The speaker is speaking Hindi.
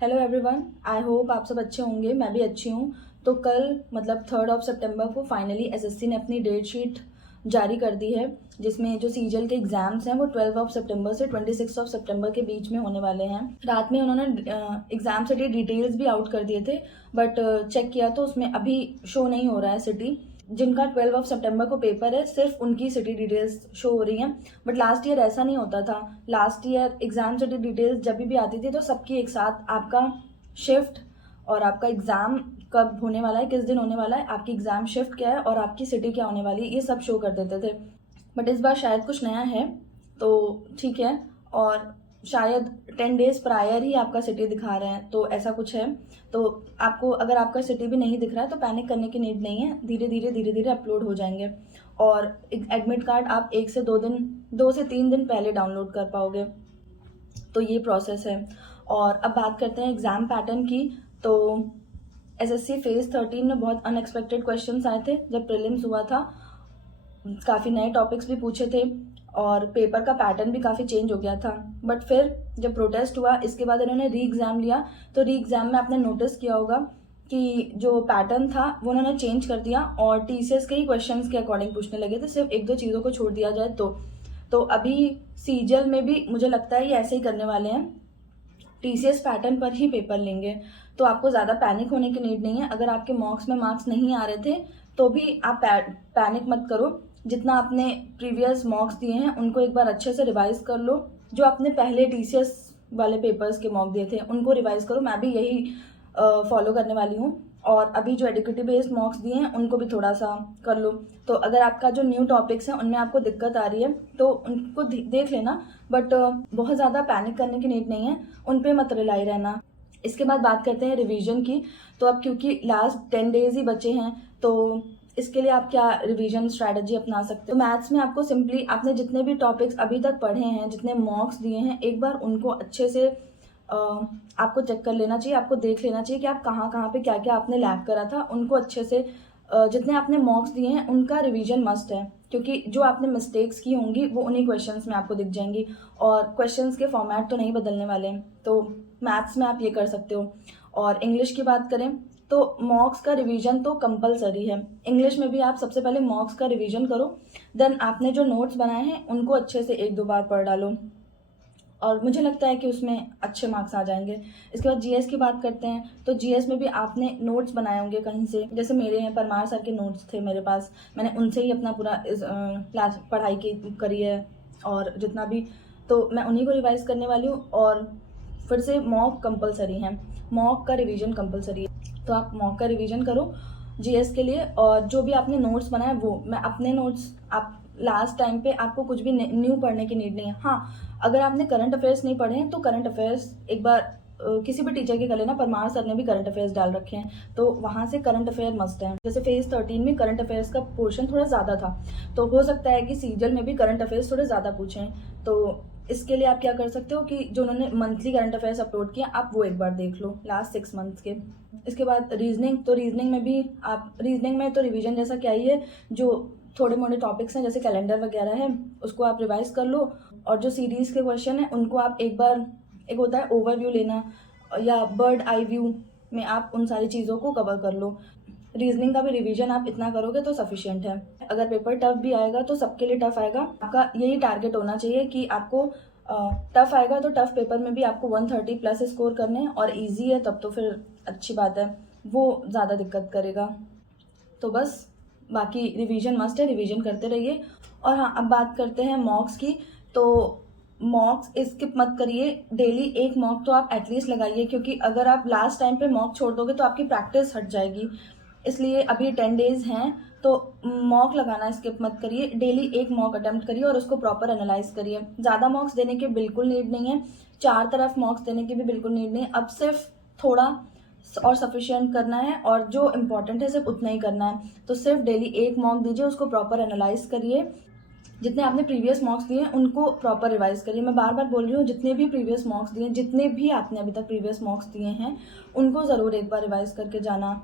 हेलो एवरीवन, आई होप आप सब अच्छे होंगे। मैं भी अच्छी हूँ। तो कल मतलब 3 सितंबर को फाइनली एसएससी ने अपनी डेट शीट जारी कर दी है, जिसमें जो सीजीएल के एग्जाम्स हैं वो 12 सितंबर से 26 सितंबर के बीच में होने वाले हैं। रात में उन्होंने एग्जाम सिटी डिटेल्स भी आउट कर दिए थे, बट चेक किया तो उसमें अभी शो नहीं हो रहा है सिटी। जिनका 12 सितंबर को पेपर है सिर्फ उनकी सिटी डिटेल्स शो हो रही हैं। बट लास्ट ईयर ऐसा नहीं होता था। Last year exam city details जब भी आती थी तो सबकी एक साथ आपका शिफ्ट और आपका एग्जाम कब होने वाला है, किस दिन होने वाला है, आपकी एग्जाम शिफ्ट क्या है और आपकी सिटी क्या होने वाली है, ये सब शो कर देते थे। बट इस बार शायद कुछ नया है तो ठीक है। और शायद 10 डेज प्रायर ही आपका सिटी दिखा रहे हैं, तो ऐसा कुछ है। तो आपको अगर आपका सिटी भी नहीं दिख रहा है तो पैनिक करने की नीड नहीं है। धीरे धीरे अपलोड हो जाएंगे और एडमिट कार्ड आप 2 से 3 दिन पहले डाउनलोड कर पाओगे। तो ये प्रोसेस है। और अब बात करते हैं एग्ज़ाम पैटर्न की। तो एसएससी फेज 13 में बहुत अनएक्सपेक्टेड क्वेश्चंस आए थे। जब प्रीलिम्स हुआ था काफ़ी नए टॉपिक्स भी पूछे थे और पेपर का पैटर्न भी काफ़ी चेंज हो गया था। बट फिर जब प्रोटेस्ट हुआ इसके बाद इन्होंने री एग्ज़ाम लिया, तो री एग्ज़ाम में आपने नोटिस किया होगा कि जो पैटर्न था वो उन्होंने चेंज कर दिया और टीसीएस के ही क्वेश्चंस के अकॉर्डिंग पूछने लगे थे, सिर्फ 1-2 चीज़ों को छोड़ दिया जाए तो अभी सीजीएल में भी मुझे लगता है ये ऐसे ही करने वाले हैं, टीसीएस पैटर्न पर ही पेपर लेंगे। तो आपको ज़्यादा पैनिक होने की नीड नहीं है। अगर आपके मॉक्स में मार्क्स नहीं आ रहे थे तो भी आप पैनिक मत करो। जितना आपने प्रीवियस मॉक्स दिए हैं उनको एक बार अच्छे से रिवाइज कर लो। जो आपने पहले टीसीएस वाले पेपर्स के मॉक दिए थे उनको रिवाइज करो। मैं भी यही फॉलो करने वाली हूँ। और अभी जो एडिक्टिव बेस्ड मॉक्स दिए हैं उनको भी थोड़ा सा कर लो। तो अगर आपका जो न्यू टॉपिक्स हैं उनमें आपको दिक्कत आ रही है तो उनको देख लेना, बट बहुत ज़्यादा पैनिक करने की नीड नहीं है, उन पे मत रिलाई रहना। इसके बाद बात करते हैं रिवीजन की। तो अब क्योंकि लास्ट 10 डेज ही बचे हैं तो इसके लिए आप क्या रिवीजन स्ट्रैटेजी अपना सकते हो। मैथ्स में आपको सिंपली आपने जितने भी टॉपिक्स अभी तक पढ़े हैं, जितने मॉक्स दिए हैं, एक बार उनको अच्छे से आपको चेक कर लेना चाहिए। आपको देख लेना चाहिए कि आप कहाँ कहाँ पे क्या क्या आपने लैग करा था। उनको अच्छे से जितने आपने मॉक्स दिए हैं उनका रिवीजन मस्ट है, क्योंकि जो आपने मिस्टेक्स की होंगी वो उन्हीं क्वेश्चंस में आपको दिख जाएंगी और क्वेश्चंस के फॉर्मेट तो नहीं बदलने वाले हैं। तो मैथ्स में आप ये कर सकते हो। और इंग्लिश की बात करें तो मॉक्स का रिवीजन तो कंपलसरी है। इंग्लिश में भी आप सबसे पहले मॉक्स का रिवीजन करो, देन आपने जो नोट्स बनाए हैं उनको अच्छे से 1-2 बार पढ़ डालो और मुझे लगता है कि उसमें अच्छे मार्क्स आ जाएंगे। इसके बाद जीएस की बात करते हैं। तो जीएस में भी आपने नोट्स बनाए होंगे कहीं से, जैसे मेरे हैं, परमार सर के नोट्स थे मेरे पास, मैंने उनसे ही अपना पूरा क्लास पढ़ाई की करी है और जितना भी, तो मैं उन्हीं को रिवाइज करने वाली हूँ। और फिर से मॉक कंपलसरी है, मॉक का रिवीजन कंपलसरी है, तो आप मॉक का रिवीजन करो जीएस के लिए। और जो भी आपने नोट्स बनाए वो मैं अपने नोट्स आप लास्ट टाइम पे आपको कुछ भी न्यू पढ़ने की नीड नहीं है। हाँ, अगर आपने करंट अफेयर्स नहीं पढ़े हैं तो करंट अफेयर्स एक बार किसी भी टीचर के कर लेना। परमार सर ने भी करंट अफेयर्स डाल रखे हैं तो वहाँ से करंट अफेयर मस्ट है। जैसे फेज 13 में करंट अफेयर्स का पोर्शन थोड़ा ज़्यादा था, तो हो सकता है कि सीजीएल में भी करंट अफेयर्स थोड़े ज़्यादा पूछें। तो इसके लिए आप क्या कर सकते हो कि जो उन्होंने मंथली करंट अफेयर्स अपलोड किया आप वो एक बार देख लो लास्ट 6 मंथ्स के। इसके बाद रीजनिंग, तो रीजनिंग में भी आप रीजनिंग में तो रिवीजन जैसा क्या ही है, जो थोड़े मोड़े टॉपिक्स हैं जैसे कैलेंडर वगैरह है उसको आप रिवाइज कर लो। और जो सीरीज़ के क्वेश्चन हैं उनको आप एक बार, एक होता है ओवरव्यू लेना या बर्ड आई व्यू में, आप उन सारी चीज़ों को कवर कर लो। रीजनिंग का भी रिवीजन आप इतना करोगे तो सफिशिएंट है। अगर पेपर टफ भी आएगा तो सबके लिए टफ आएगा। आपका यही टारगेट होना चाहिए कि आपको टफ आएगा तो टफ पेपर में भी आपको 130 प्लस स्कोर करने हैं, और इजी है तब तो फिर अच्छी बात है, वो ज़्यादा दिक्कत करेगा। तो बस बाकी रिवीजन मस्ट है, रिवीजन करते रहिए। और हाँ, अब बात करते हैं मॉक्स की। तो मॉक्स स्किप मत करिए, डेली एक मॉक तो आप एटलीस्ट लगाइए, क्योंकि अगर आप लास्ट टाइम पे मॉक छोड़ दोगे तो आपकी प्रैक्टिस हट जाएगी। इसलिए अभी 10 डेज हैं तो मॉक लगाना स्किप मत करिए। डेली एक मॉक अटेम्प्ट करिए और उसको प्रॉपर एनालाइज करिए। ज़्यादा मॉक्स देने की बिल्कुल नीड नहीं है, 4 तरफ मॉक्स देने की भी बिल्कुल नीड नहीं है। अब सिर्फ थोड़ा और सफिशिएंट करना है और जो इम्पोर्टेंट है सिर्फ उतना ही करना है। तो सिर्फ डेली एक मॉक दीजिए, उसको प्रॉपर एनालाइज करिए। जितने आपने प्रीवियस मॉक्स दिए हैं उनको प्रॉपर रिवाइज करिए। मैं बार बार बोल रही हूँ, जितने भी प्रीवियस मॉक्स दिए हैं, जितने भी आपने अभी तक प्रीवियस मॉक्स दिए हैं उनको ज़रूर एक बार रिवाइज करके जाना।